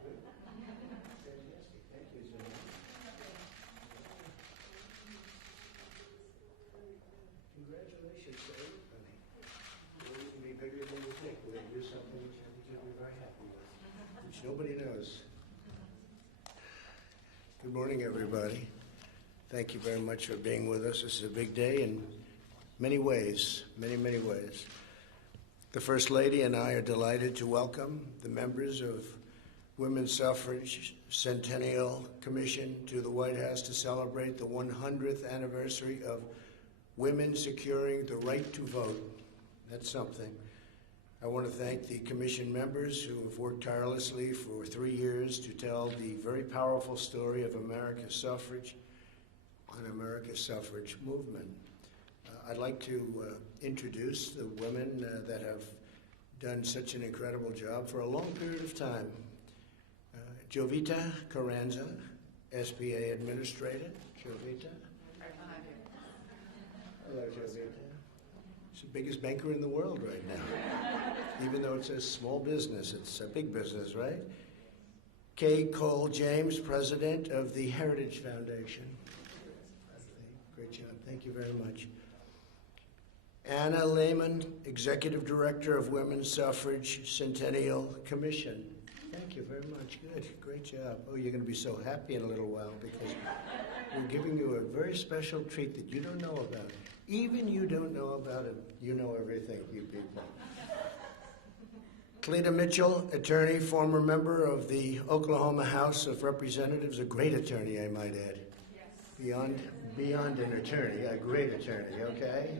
Fantastic. Thank you, Zoe. Congratulations to everybody. It will be bigger than you think. We're going to do something which I think you'll be very happy with, which nobody knows. Good morning, everybody. Thank you very much for being with us. This is a big day in many ways, many, many ways. The First Lady and I are delighted to welcome the members of Women's Suffrage Centennial Commission to the White House to celebrate the 100th anniversary of women securing the right to vote. That's something. I want to thank the commission members who have worked tirelessly for 3 years to tell the very powerful story of America's suffrage and America's suffrage movement. I'd like to introduce the women that have done such an incredible job for a long period of time. Jovita Carranza, SBA Administrator. Jovita. Hello, Jovita. She's the biggest banker in the world right now. Even though it's a small business, it's a big business, right? Kay Cole James, President of the Heritage Foundation. Great job. Thank you very much. Anna Lehman, Executive Director of Women's Suffrage Centennial Commission. Thank you very much. Good. Great job. Oh, you're going to be so happy in a little while because we're giving you a very special treat that you don't know about. Even you don't know about it. You know everything, you people. Cleta Mitchell, attorney, former member of the Oklahoma House of Representatives, a great attorney, I might add. Yes. Beyond an attorney, a great attorney, okay?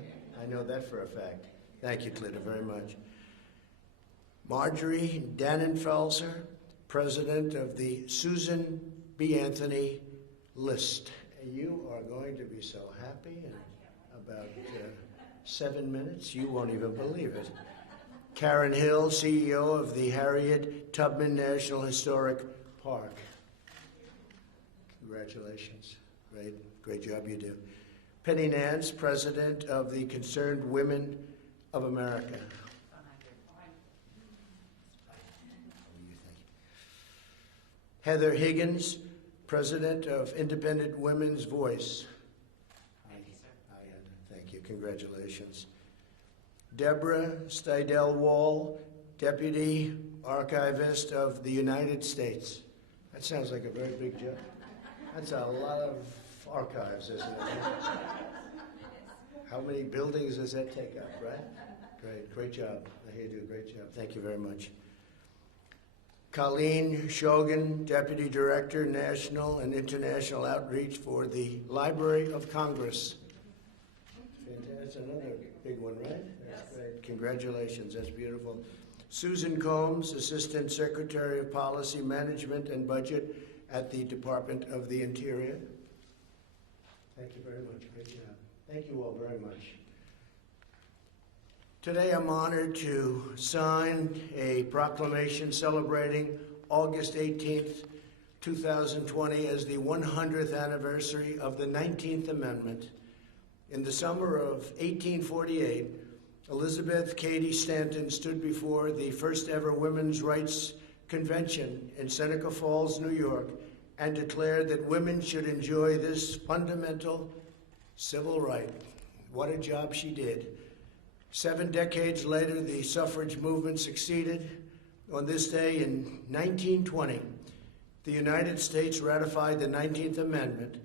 I know that for a fact. Thank you, Cleta, very much. Marjorie Dannenfelser, president of the Susan B. Anthony List. You are going to be so happy in about 7 minutes. You won't even believe it. Karen Hill, CEO of the Harriet Tubman National Historic Park. Congratulations. Great job you do. Penny Nance, president of the Concerned Women of America. Heather Higgins, president of Independent Women's Voice. Thank you, sir. Hi, Heather. Thank you. Congratulations. Deborah Steidel-Wall, deputy archivist of the United States. That sounds like a very big job. That's a lot of archives, isn't it? How many buildings does that take up, right? Great job. I hear you do a great job. Thank you very much. Colleen Shogan, Deputy Director, National and International Outreach for the Library of Congress. Fantastic. Another big one, right? That's great. Congratulations. That's beautiful. Susan Combs, Assistant Secretary of Policy Management and Budget at the Department of the Interior. Thank you very much. Great job. Thank you all very much. Today I'm honored to sign a proclamation celebrating August 18th, 2020 as the 100th anniversary of the 19th Amendment. In the summer of 1848, Elizabeth Cady Stanton stood before the first ever Women's Rights Convention in Seneca Falls, New York, and declared that women should enjoy this fundamental civil right. What a job she did. 7 decades later, the suffrage movement succeeded. On this day in 1920, the United States ratified the 19th Amendment.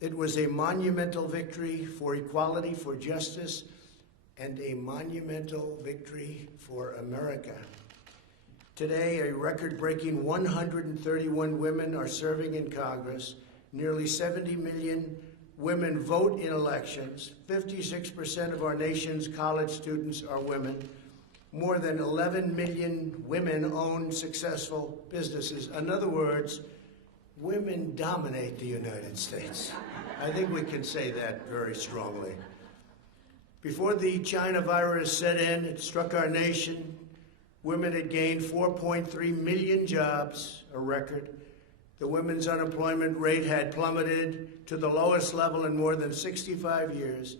It was a monumental victory for equality, for justice, and a monumental victory for America. Today, a record-breaking 131 women are serving in Congress. Nearly 70 million women vote in elections. 56% of our nation's college students are women. More than 11 million women own successful businesses. In other words, women dominate the United States. I think we can say that very strongly. Before the China virus set in, it struck our nation. Women had gained 4.3 million jobs, a record. The women's unemployment rate had plummeted to the lowest level in more than 65 years.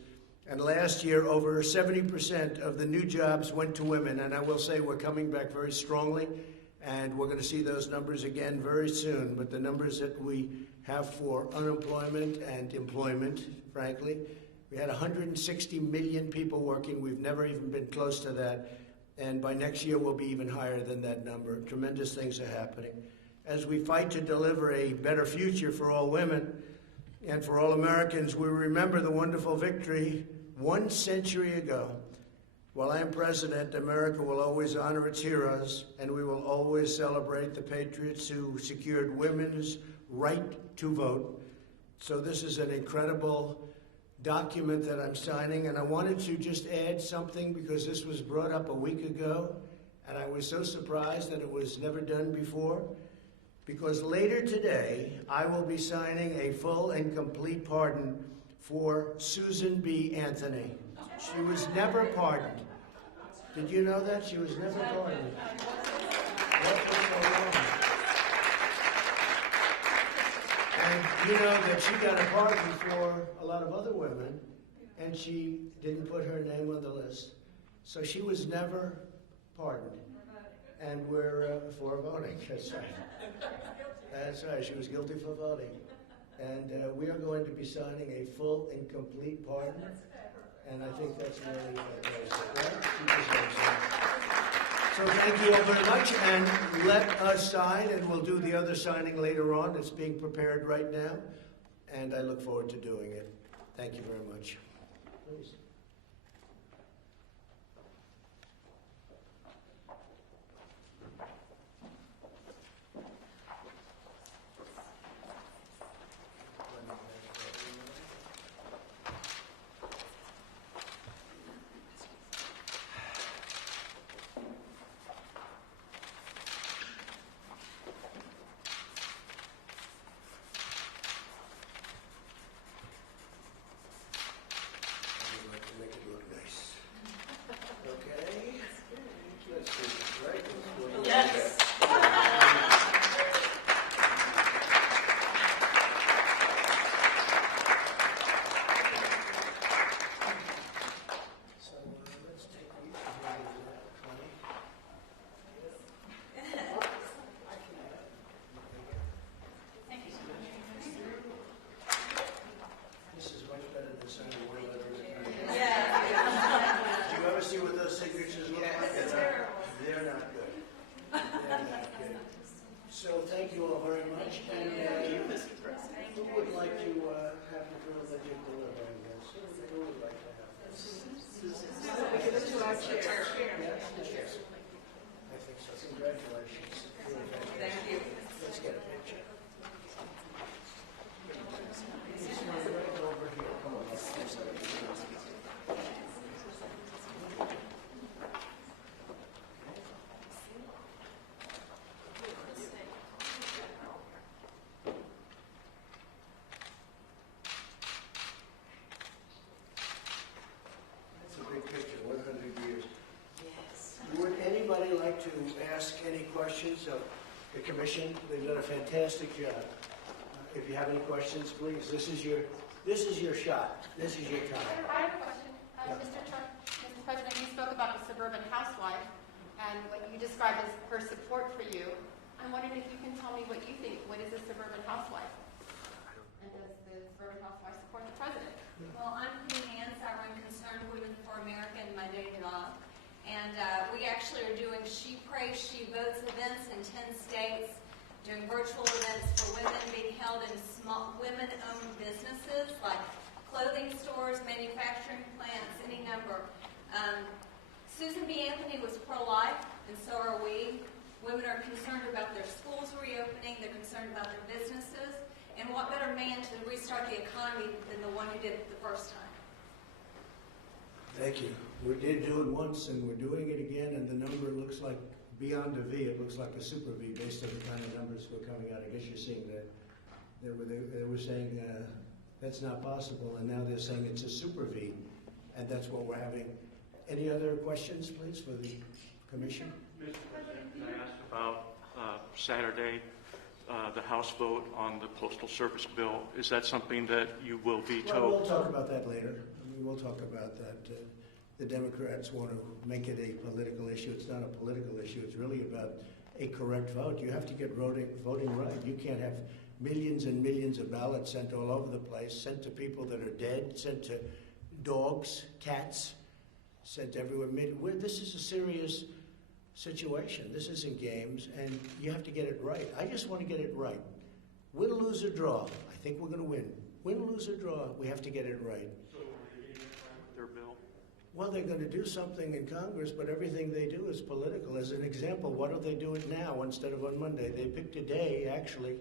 And last year, over 70% of the new jobs went to women. And I will say we're coming back very strongly And we're going to see those numbers again very soon. But the numbers that we have for unemployment and employment, frankly, we had 160 million people working. We've never even been close to that. And by next year, we'll be even higher than that number. Tremendous things are happening. As we fight to deliver a better future for all women and for all Americans, we remember the wonderful victory 1 century ago. While I am president, America will always honor its heroes, and we will always celebrate the patriots who secured women's right to vote. So this is an incredible document that I'm signing, and I wanted to just add something because this was brought up a week ago, and I was so surprised that it was never done before. Because later today, I will be signing a full and complete pardon for Susan B. Anthony. She was never pardoned. Did you know that? She was never pardoned. What was so wrong? And you know that she got a pardon for a lot of other women, and she didn't put her name on the list. So she was never pardoned. And we're for voting. That's right. That's right. She was guilty for voting. And we are going to be signing a full and complete pardon. And I think that's really So thank you all very much. And let us sign, and we'll do the other signing later on. It's being prepared right now. And I look forward to doing it. Thank you very much. Please. To ask any questions of the commission. They've done a fantastic job. If you have any questions, please, this is your shot. This is your time. I have a question. Mr. President, you spoke about the suburban housewife and what you described as her support for you. I'm wondering if you can tell me what you think. What is a suburban housewife? And does the suburban housewife support the president? Well, I'm Penny Nance. I run Concerned Women for America in my day job. And we actually are doing She Prays, She Votes events in 10 states, doing virtual events for women being held in small women-owned businesses like clothing stores, manufacturing plants, any number. Susan B. Anthony was pro-life, and so are we. Women are concerned about their schools reopening, they're concerned about their businesses, and what better man to restart the economy than the one who did it the first time. Thank you. We did do it once, and we're doing it again, and the number looks like beyond a V. It looks like a super V based on the kind of numbers we're coming out. I guess you're seeing that. They were saying that's not possible, and now they're saying it's a super V, and that's what we're having. Any other questions, please, for the commission? Mr. President, can I ask about Saturday, the House vote on the Postal Service bill? Is that something that you will veto? Well, we'll talk about that later. We will talk about that. The Democrats want to make it a political issue. It's not a political issue. It's really about a correct vote. You have to get voting right. You can't have millions and millions of ballots sent all over the place, sent to people that are dead, sent to dogs, cats, sent everywhere. This is a serious situation. This isn't games, and you have to get it right. I just want to get it right. Win, lose, or draw. I think we're going to win. Win, lose, or draw. We have to get it right. So are they getting it right with their bill? Well, they're going to do something in Congress, but everything they do is political. As an example, why don't they do it now instead of on Monday? They picked a day, actually.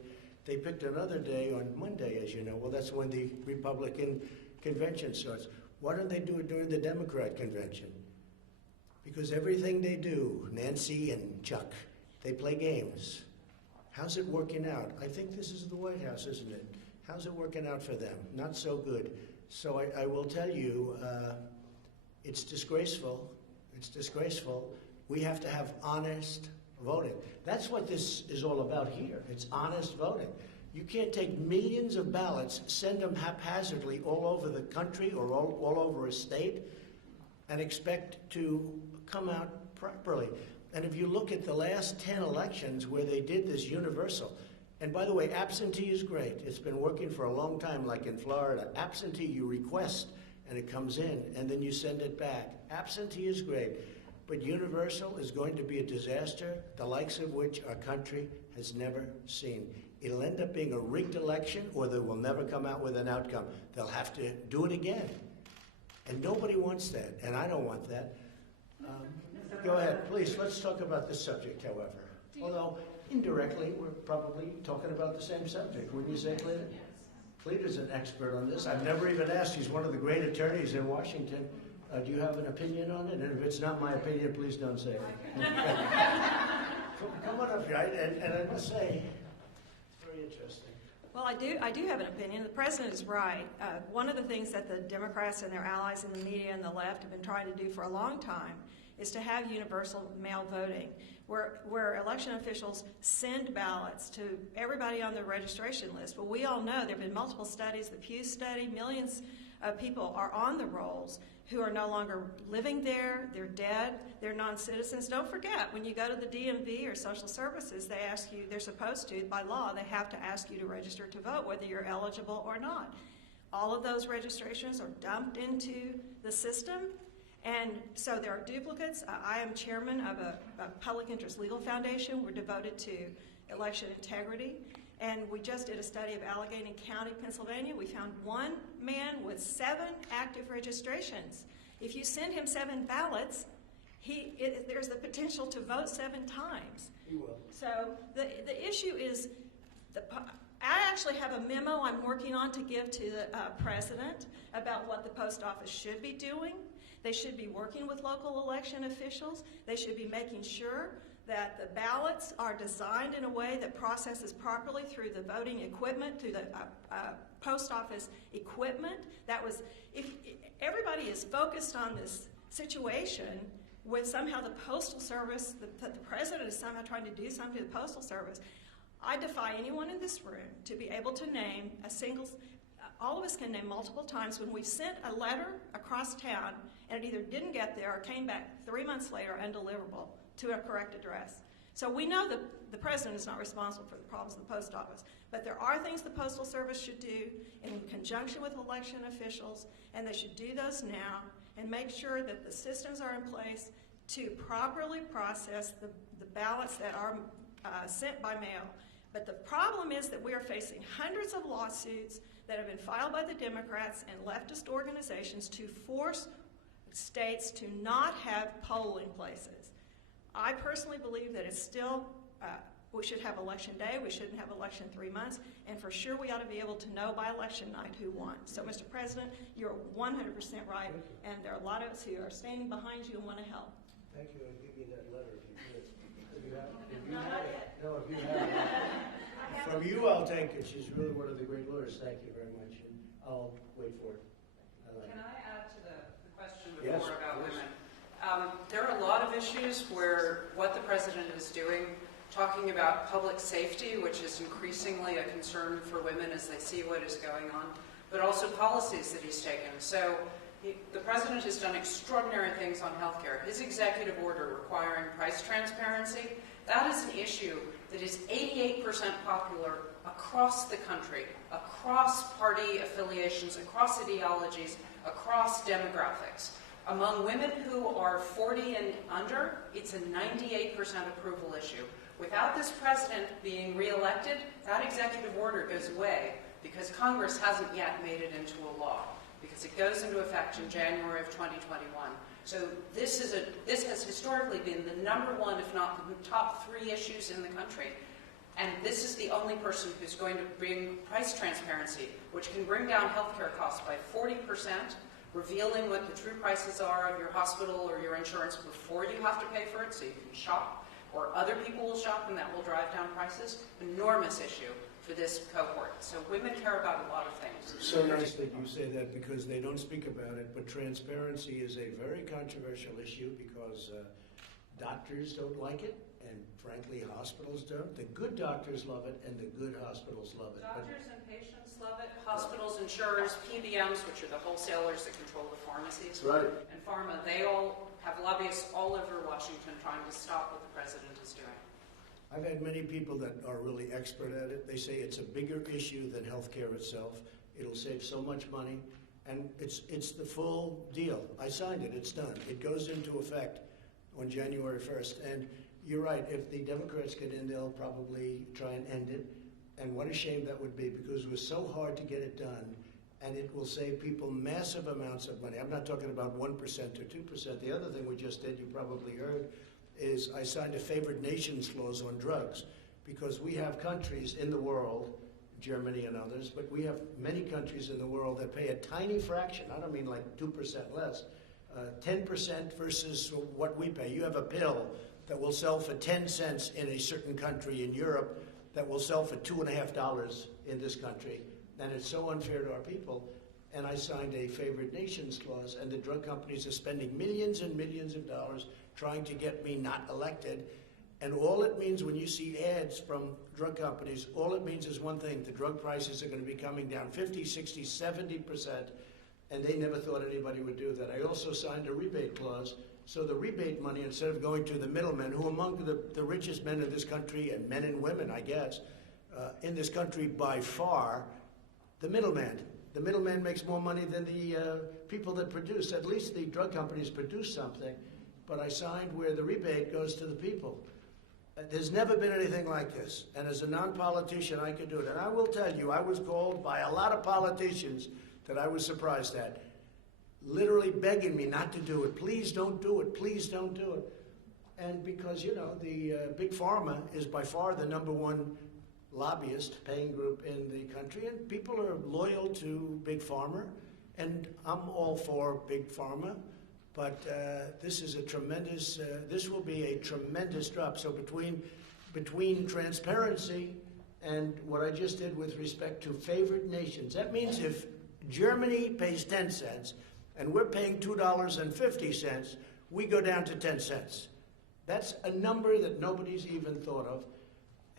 They picked another day on Monday, as you know. Well, that's when the Republican convention starts. Why don't they do it during the Democrat convention? Because everything they do, Nancy and Chuck, they play games. How's it working out? I think this is the White House, isn't it? How's it working out for them? Not so good. So I will tell you, it's disgraceful. It's disgraceful. We have to have honest voting. That's what this is all about here. It's honest voting. You can't take millions of ballots, send them haphazardly all over the country or all over a state, and expect to come out properly. And if you look at the last 10 elections where they did this universal, and by the way, absentee is great. It's been working for a long time, like in Florida. Absentee, you request, and it comes in, and then you send it back. Absentee is great. But universal is going to be a disaster, the likes of which our country has never seen. It'll end up being a rigged election, or they will never come out with an outcome. They'll have to do it again. And nobody wants that, and I don't want that. Go ahead, please. Let's talk about this subject, however. Although, indirectly, we're probably talking about the same subject. Wouldn't you say, Cleta? Cleta's an expert on this. I've never even asked. He's one of the great attorneys in Washington. Do you have an opinion on it? And if it's not my opinion, please don't say it. Come on up here. And I must say, it's very interesting. Well, I do have an opinion. The president is right. One of the things that the Democrats and their allies in the media and the left have been trying to do for a long time is to have universal mail voting, where election officials send ballots to everybody on the registration list. But we all know there have been multiple studies, the Pew study, millions of people are on the rolls who are no longer living there, they're dead, they're non-citizens. Don't forget, when you go to the DMV or social services, they ask you, they're supposed to, by law, they have to ask you to register to vote, whether you're eligible or not. All of those registrations are dumped into the system, and so there are duplicates. I am chairman of a public interest legal foundation. We're devoted to election integrity. And we just did a study of Allegheny County, Pennsylvania. We found one man with 7 active registrations. If you send him 7 ballots, there's the potential to vote 7 times. He will. So the issue is, I actually have a memo I'm working on to give to the president about what the post office should be doing. They should be working with local election officials. They should be making sure that the ballots are designed in a way that processes properly through the voting equipment, through the post office equipment. If everybody is focused on this situation with somehow the Postal Service, the president is somehow trying to do something to the Postal Service, I defy anyone in this room to be able to name a single, all of us can name multiple times when we sent a letter across town and it either didn't get there or came back 3 months later undeliverable to a correct address. So we know that the president is not responsible for the problems of the post office, but there are things the Postal Service should do in conjunction with election officials, and they should do those now and make sure that the systems are in place to properly process the ballots that are sent by mail. But the problem is that we are facing hundreds of lawsuits that have been filed by the Democrats and leftist organizations to force states to not have polling places. I personally believe that it's still, we should have election day, we shouldn't have election 3 months, and for sure we ought to be able to know by election night who won. So, Mr. President, you're 100% right, and there are a lot of us who are standing behind you and want to help. Thank you. I'll give you that letter if you could. If you have, Not yet. No, if you have it. From you, I'll take it. She's really one of the great lawyers. Thank you very much. And I'll wait for it. Can I add to the question Yes, before about please. women? There are a lot of issues where what the president is doing, talking about public safety, which is increasingly a concern for women as they see what is going on, but also policies that he's taken. So the president has done extraordinary things on healthcare. His executive order requiring price transparency That is an issue that is 88% popular across the country, across party affiliations, across ideologies, across demographics. Among women who are 40 and under, it's a 98% approval issue. Without this president being reelected, that executive order goes away because Congress hasn't yet made it into a law, because it goes into effect in January of 2021. So this has historically been the number one, if not the top 3 issues in the country. And this is the only person who's going to bring price transparency, which can bring down healthcare costs by 40%, revealing what the true prices are of your hospital or your insurance before you have to pay for it so you can shop, or other people will shop and that will drive down prices. Enormous issue for this cohort. So women care about a lot of things. So nice that you say that, because they don't speak about it, but transparency is a very controversial issue because doctors don't like it, and frankly hospitals don't. The good doctors love it and the good hospitals love it. Doctors and patients love it. Hospitals, insurers, PBMs, which are the wholesalers that control the pharmacies, Right. and pharma, they all have lobbyists all over Washington trying to stop what the president is doing. I've had many people that are really expert at it. They say it's a bigger issue than healthcare itself. It'll save so much money, and it's the full deal. I signed it. It's done. It goes into effect on January 1st. And you're right. If the Democrats get in, they'll probably try and end it. And what a shame that would be, because it was so hard to get it done, and it will save people massive amounts of money. I'm not talking about 1% or 2%. The other thing we just did, you probably heard, is I signed a favored nations clause on drugs, because we have countries in the world, Germany and others, but we have many countries in the world that pay a tiny fraction. I don't mean like 2% less, 10% versus what we pay. You have a pill that will sell for 10 cents in a certain country in Europe that will sell for $2.50 in this country, and it's so unfair to our people. And I signed a favored nations clause, and the drug companies are spending millions and millions of dollars trying to get me not elected. And all it means when you see ads from drug companies, all it means is one thing: the drug prices are going to be coming down 50, 60, 70%, and they never thought anybody would do that. I also signed a rebate clause, so the rebate money, instead of going to the middlemen, who among the richest men in this country, and men and women, I guess, in this country by far, the middleman. The middleman makes more money than the people that produce. At least the drug companies produce something. But I signed where the rebate goes to the people. There's never been anything like this. And as a non-politician, I could do it. And I will tell you, I was called by a lot of politicians that I was surprised at, literally begging me not to do it. Please don't do it. Please don't do it. And because, you know, the Big Pharma is by far the number one lobbyist paying group in the country, and people are loyal to Big Pharma, and I'm all for Big Pharma, but this is a tremendous, this will be a tremendous drop. So between transparency and what I just did with respect to favored nations, that means if Germany pays 10 cents and we're paying $2.50, we go down to 10 cents. That's a number that nobody's even thought of.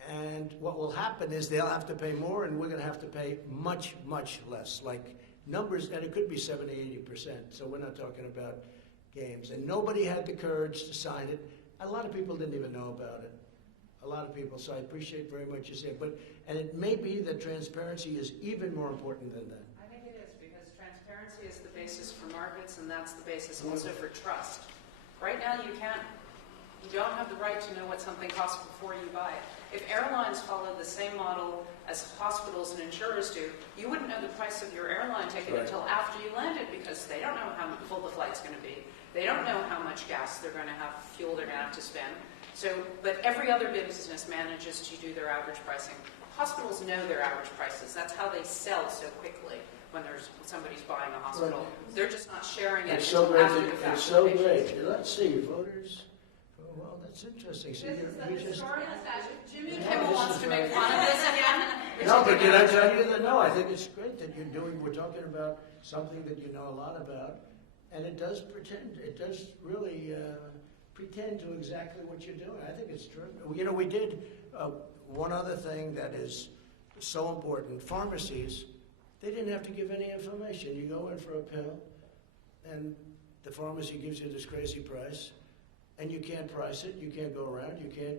And what will happen is they'll have to pay more, and we're going to have to pay much, much less. Like numbers, and it could be 70, 80%. So we're not talking about games. And nobody had the courage to sign it. A lot of people didn't even know about it. A lot of people. So I appreciate very much you said. And it may be that transparency is even more important than that. I think it is, because transparency is the basis for markets, and that's the basis also for trust. Right now, you don't have the right to know what something costs before you buy it. If airlines follow the same model as hospitals and insurers do, you wouldn't know the price of your airline ticket until after you landed, because they don't know how full the flight's going to be. They don't know how much gas they're going to have, fuel they're going to have to spend. So, but every other business manages to do their average pricing. Hospitals know their average prices. That's how they sell so quickly when somebody's buying a hospital. Right. They're just not sharing it It's so until great. after the fact. It's so great. Let's see, voters. Oh, well, that's interesting. See, This is the you just. historical statute. Jimmy Yeah, Kimmel this wants is to right. make fun of this again. No, but can I tell you that? No, I think it's great that you're doing. We're talking about something that you know a lot about, and it does pretend. It does really pretend to exactly what you're doing. I think it's true. You know, we did one other thing that is so important. Pharmacies, they didn't have to give any information. You go in for a pill, and the pharmacy gives you this crazy price, and you can't price it. You can't go around. You can't.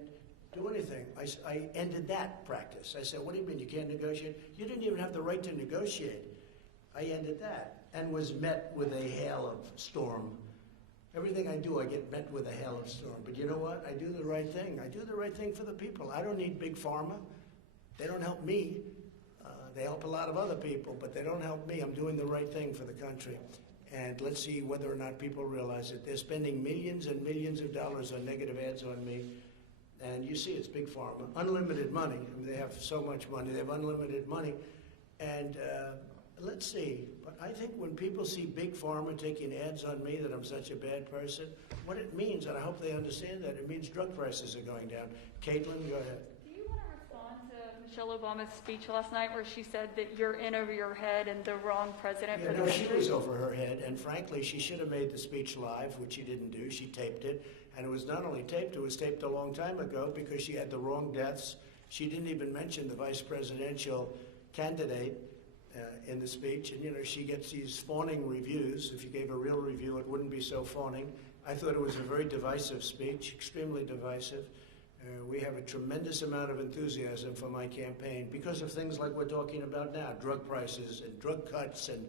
do anything. I ended that practice. I said, what do you mean you can't negotiate? You didn't even have the right to negotiate. I ended that and was met with a hail of storm. Everything I do, I get met with a hail of storm. But you know what? I do the right thing. I do the right thing for the people. I don't need big pharma. They don't help me. They help a lot of other people, but they don't help me. I'm doing the right thing for the country. And let's see whether or not people realize it. They're spending millions and millions of dollars on negative ads on me. And you see, it's big pharma. Unlimited money. I mean, they have so much money. They have unlimited money. And let's see. But I think when people see big pharma taking ads on me that I'm such a bad person, what it means, and I hope they understand that, it means drug prices are going down. Caitlin, go ahead. Do you want to respond to Michelle Obama's speech last night where she said that you're in over your head and the wrong president Yeah, for the no, she country? was over her head, and frankly, she should have made the speech live, which she didn't do. She taped it, and it was not only taped, it was taped a long time ago because she had the wrong deaths. She didn't even mention the vice presidential candidate in the speech, and she gets these fawning reviews. If you gave a real review, it wouldn't be so fawning. I thought it was a very divisive speech, extremely divisive. We have a tremendous amount of enthusiasm for my campaign because of things like we're talking about now, drug prices and drug cuts and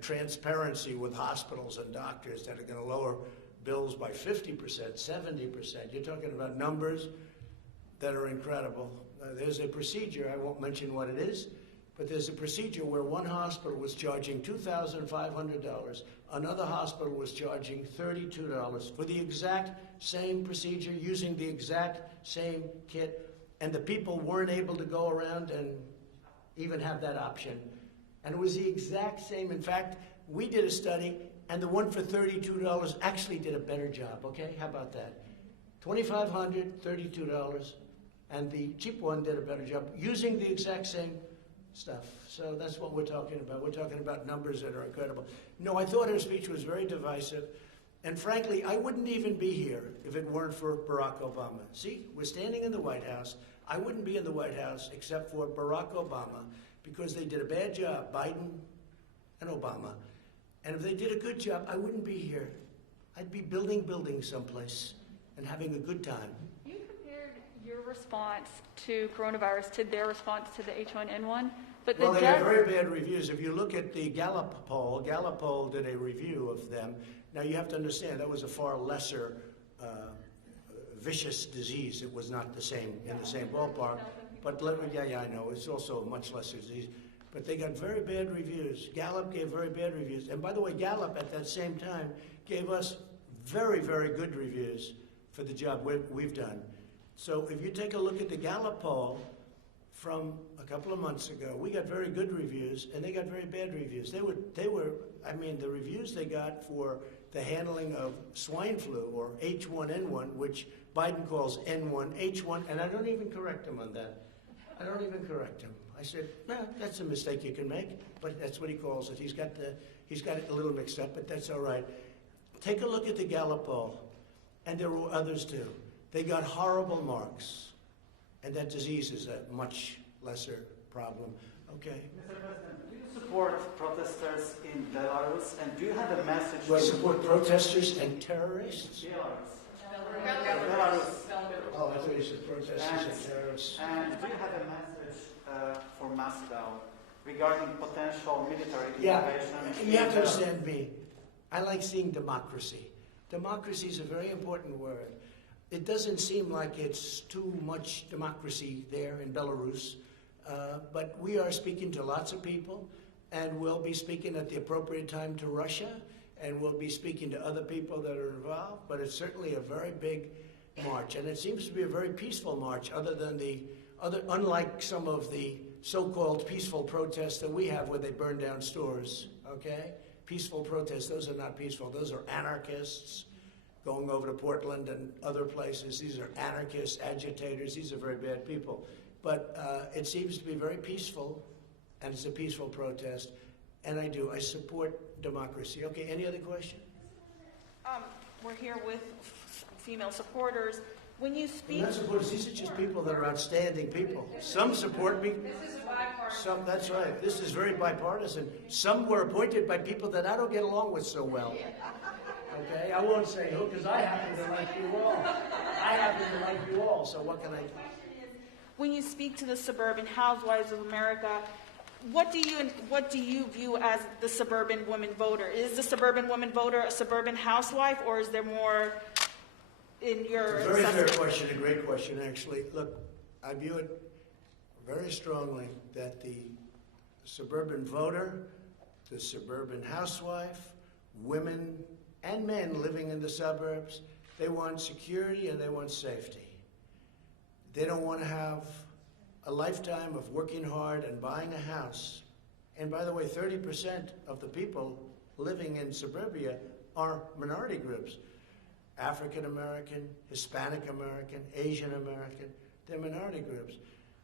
transparency with hospitals and doctors that are going to lower bills by 50%, 70%. You're talking about numbers that are incredible. There's a procedure, I won't mention what it is, but there's a procedure where one hospital was charging $2,500, another hospital was charging $32 for the exact same procedure, using the exact same kit, and the people weren't able to go around and even have that option. And it was the exact same. In fact, we did a study, and the one for $32 actually did a better job, okay? How about that? $2,500, $32, and the cheap one did a better job using the exact same stuff. So that's what we're talking about. We're talking about numbers that are incredible. No, I thought her speech was very divisive. And frankly, I wouldn't even be here if it weren't for Barack Obama. See, we're standing in the White House. I wouldn't be in the White House except for Barack Obama because they did a bad job, Biden and Obama. And if they did a good job, I wouldn't be here. I'd be building buildings someplace and having a good time. You compared your response to coronavirus to their response to the H1N1, but Well, the they have death... very bad reviews. If you look at the Gallup poll did a review of them. Now, you have to understand, that was a far lesser vicious disease. It was not the same, in the same ballpark. But, yeah, I know. It's also a much lesser disease. But they got very bad reviews. Gallup gave very bad reviews. And by the way, Gallup, at that same time, gave us very, very good reviews for the job we've done. So if you take a look at the Gallup poll from a couple of months ago, we got very good reviews, and they got very bad reviews. They were, I mean, the reviews they got for the handling of swine flu, or H1N1, which Biden calls N1, H1, and I don't even correct him on that. I don't even correct him. I said, well, that's a mistake you can make, but that's what he calls it. He's got it a little mixed up, but that's all right. Take a look at the Gallup poll, and there were others too. They got horrible marks, and that disease is a much lesser problem. Okay. Mr. President, do you support protesters in Belarus, and do you have a message? Do I support protesters and terrorists? Belarus. Oh, I thought you said protesters and terrorists. And do you have a message for Moscow regarding potential military Yeah, intervention? you have to understand me. I like seeing democracy. Democracy is a very important word. It doesn't seem like it's too much democracy there in Belarus, but we are speaking to lots of people, and we'll be speaking at the appropriate time to Russia, and we'll be speaking to other people that are involved, but it's certainly a very big march, and it seems to be a very peaceful march, unlike some of the so-called peaceful protests that we have where they burn down stores, okay? Peaceful protests, those are not peaceful. Those are anarchists going over to Portland and other places. These are anarchists, agitators. These are very bad people. But it seems to be very peaceful, and it's a peaceful protest. And I support democracy. Okay, any other question? We're here with female supporters. When you speak... Not supporters, these are just people that are outstanding people. Some support me. This is bipartisan. Some, that's right. This is very bipartisan. Some were appointed by people that I don't get along with so well. Okay, I won't say who, because I happen to like you all. I happen to like you all, so what can I do? When you speak to the suburban housewives of America, what do you view as the suburban woman voter? Is the suburban woman voter a suburban housewife, or is there more in your It's a very fair assessment? question, a great question, actually. Look, I view it very strongly that the suburban voter, the suburban housewife, women and men living in the suburbs, they want security and they want safety. They don't want to have a lifetime of working hard and buying a house. And by the way, 30% of the people living in suburbia are minority groups. African American, Hispanic American, Asian American, they're minority groups.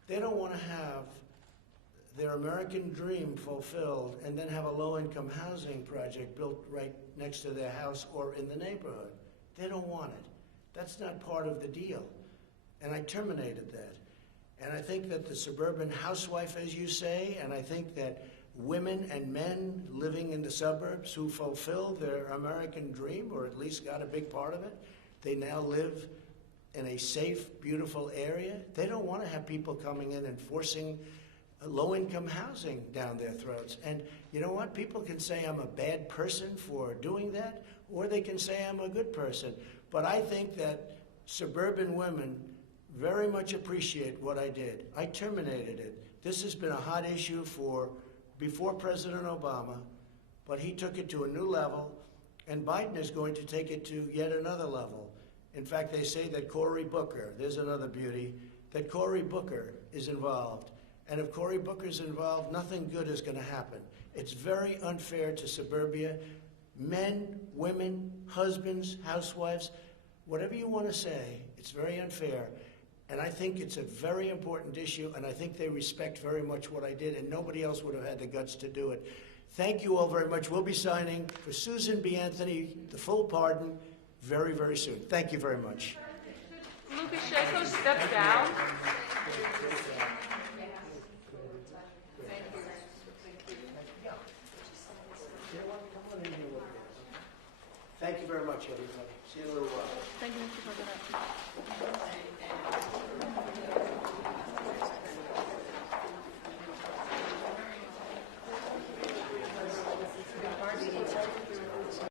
They don't want to have their American dream fulfilled and then have a low-income housing project built right next to their house or in the neighborhood. They don't want it. That's not part of the deal. And I terminated that. And I think that the suburban housewife, as you say, and I think that women and men living in the suburbs who fulfill their American dream, or at least got a big part of it, they now live in a safe, beautiful area. They don't want to have people coming in and forcing low-income housing down their throats. And you know what? People can say I'm a bad person for doing that, or they can say I'm a good person. But I think that suburban women very much appreciate what I did. I terminated it. This has been a hot issue before President Obama, but he took it to a new level, and Biden is going to take it to yet another level. In fact, they say that Cory Booker, there's another beauty, that Cory Booker is involved. And if Cory Booker's involved, nothing good is going to happen. It's very unfair to suburbia. Men, women, husbands, housewives, whatever you want to say, it's very unfair. And I think it's a very important issue, and I think they respect very much what I did, and nobody else would have had the guts to do it. Thank you all very much. We'll be signing for Susan B. Anthony the full pardon very, very soon. Thank you very much. Lukashenko step down. Thank you very much, everybody. See you in a little while. Thank you, Mr. President.